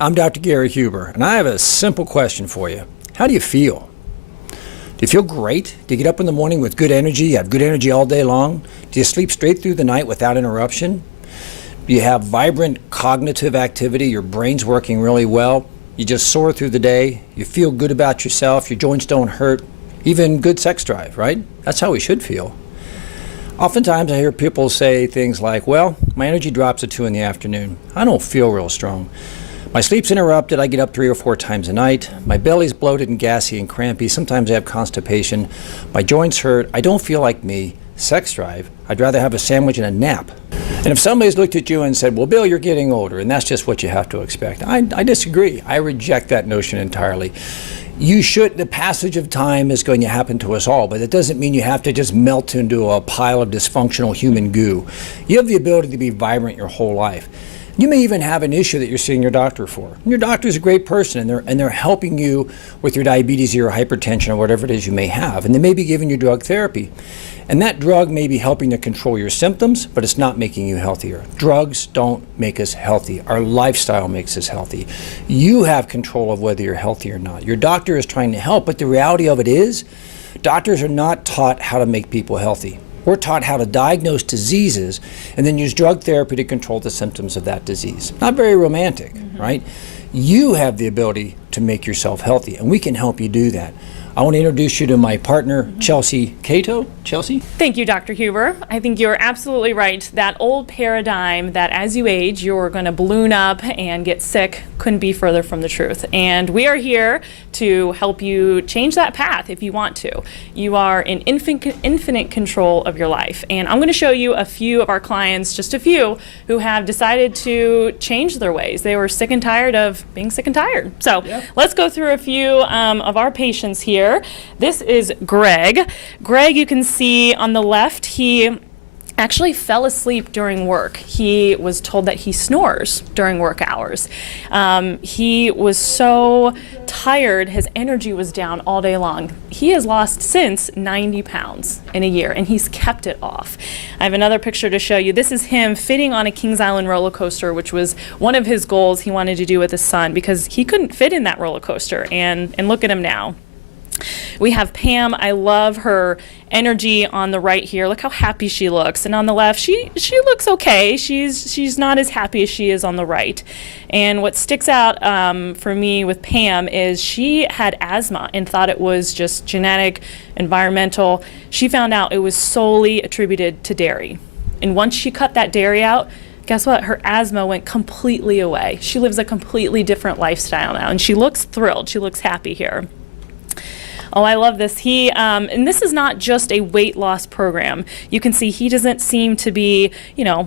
I'm Dr. Gary Huber, and I have a simple question for you. How do you feel? Do you feel great? Do you get up in the morning with good energy? You have good energy all day long? Do you sleep straight through the night without interruption? Do you have vibrant cognitive activity? Your brain's working really well? You just soar through the day? You feel good about yourself? Your joints don't hurt? Even good sex drive, right? That's how we should feel. Oftentimes I hear people say things like, well, my energy drops at 2 in the afternoon. I don't feel real strong. My sleep's interrupted. I get up 3 or 4 times a night. My belly's bloated and gassy and crampy. Sometimes I have constipation. My joints hurt. I don't feel like me. Sex drive. I'd rather have a sandwich and a nap. And if somebody's looked at you and said, well, Bill, you're getting older, and that's just what you have to expect, I disagree. I reject that notion entirely. The passage of time is going to happen to us all, but it doesn't mean you have to just melt into a pile of dysfunctional human goo. You have the ability to be vibrant your whole life. You may even have an issue that you're seeing your doctor for. And your doctor is a great person, and they're helping you with your diabetes or your hypertension or whatever it is you may have. And they may be giving you drug therapy. And that drug may be helping to control your symptoms, but it's not making you healthier. Drugs don't make us healthy. Our lifestyle makes us healthy. You have control of whether you're healthy or not. Your doctor is trying to help, but the reality of it is, doctors are not taught how to make people healthy. We're taught how to diagnose diseases and then use drug therapy to control the symptoms of that disease. Not very romantic, right? You have the ability to make yourself healthy, and we can help you do that. I want to introduce you to my partner, Chelsea Caito. Chelsea? Thank you, Dr. Huber. I think you're absolutely right. That old paradigm that as you age, you're going to balloon up and get sick couldn't be further from the truth. And we are here to help you change that path if you want to. You are in infinite control of your life. And I'm going to show you a few of our clients, just a few, who have decided to change their ways. They were sick and tired of being sick and tired. So let's go through a few of our patients here. This is Greg. Greg, you can see on the left, he actually fell asleep during work. He was told that he snores during work hours. He was so tired, his energy was down all day long. He has lost since 90 pounds in a year, and he's kept it off. I have another picture to show you. This is him fitting on a Kings Island roller coaster, which was one of his goals he wanted to do with his son because he couldn't fit in that roller coaster, and look at him now. We have Pam. I love her energy on the right here. Look how happy she looks. And on the left, she looks okay. She's not as happy as she is on the right. And what sticks out for me with Pam is she had asthma and thought it was just genetic, environmental. She found out it was solely attributed to dairy. And once she cut that dairy out, guess what? Her asthma went completely away. She lives a completely different lifestyle now. And she looks thrilled. She looks happy here. Oh, I love this. And this is not just a weight loss program. You can see he doesn't seem to be,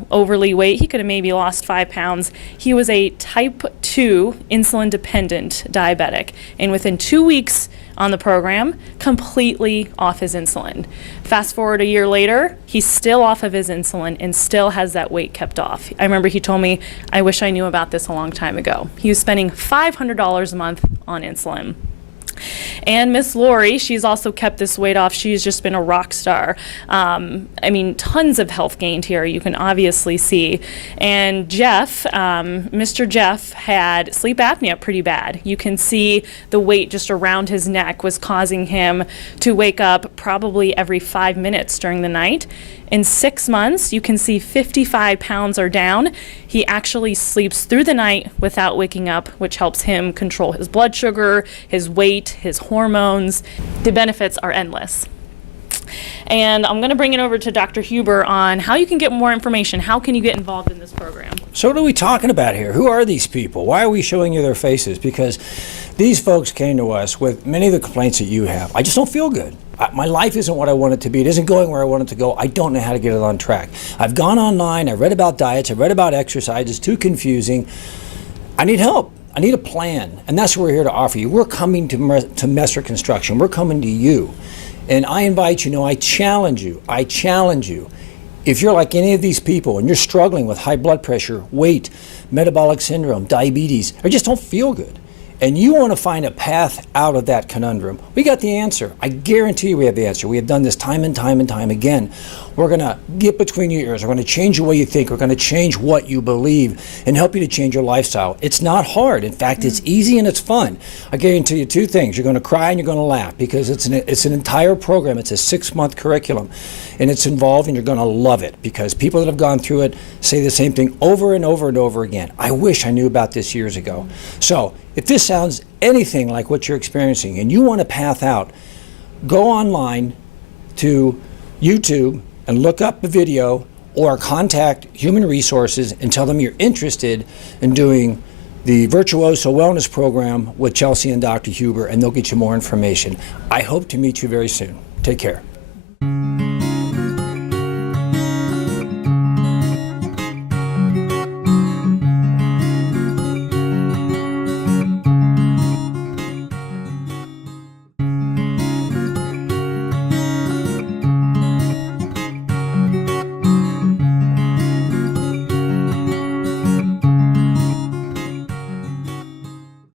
overly weight. He could have maybe lost 5 pounds. He was a type 2 insulin dependent diabetic. And within 2 weeks on the program, completely off his insulin. Fast forward a year later, he's still off of his insulin and still has that weight kept off. I remember he told me, I wish I knew about this a long time ago. He was spending $500 a month on insulin. And Miss Lori, she's also kept this weight off. She's just been a rock star. Tons of health gained here, you can obviously see. And Jeff, Mr. Jeff had sleep apnea pretty bad. You can see the weight just around his neck was causing him to wake up probably every 5 minutes during the night. In 6 months, you can see 55 pounds are down. He actually sleeps through the night without waking up, which helps him control his blood sugar, his weight, his hormones. The benefits are endless. And I'm going to bring it over to Dr. Huber on how you can get more information. How can you get involved in this program? So what are we talking about here? Who are these people? Why are we showing you their faces? Because these folks came to us with many of the complaints that you have. I just don't feel good. My life isn't what I want it to be. It isn't going where I want it to go. I don't know how to get it on track. I've gone online. I've read about diets. I've read about exercise. It's too confusing. I need help. I need a plan. And that's what we're here to offer you. We're coming to Messer Construction. We're coming to you. And I invite you, I challenge you. If you're like any of these people and you're struggling with high blood pressure, weight, metabolic syndrome, diabetes, or just don't feel good, and you want to find a path out of that conundrum, we got the answer. I guarantee you we have the answer. We have done this time and time and time again. We're going to get between your ears. We're going to change the way you think. We're going to change what you believe and help you to change your lifestyle. It's not hard. In fact, it's easy and it's fun. I guarantee you two things. You're going to cry and you're going to laugh because it's an entire program. It's a 6-month curriculum, and it's involved, and you're going to love it because people that have gone through it say the same thing over and over and over again. I wish I knew about this years ago. So if this sounds anything like what you're experiencing and you want a path out, go online to YouTube and look up the video or contact Human Resources and tell them you're interested in doing the Virtuoso Wellness Program with Chelsea and Dr. Huber, and they'll get you more information. I hope to meet you very soon. Take care.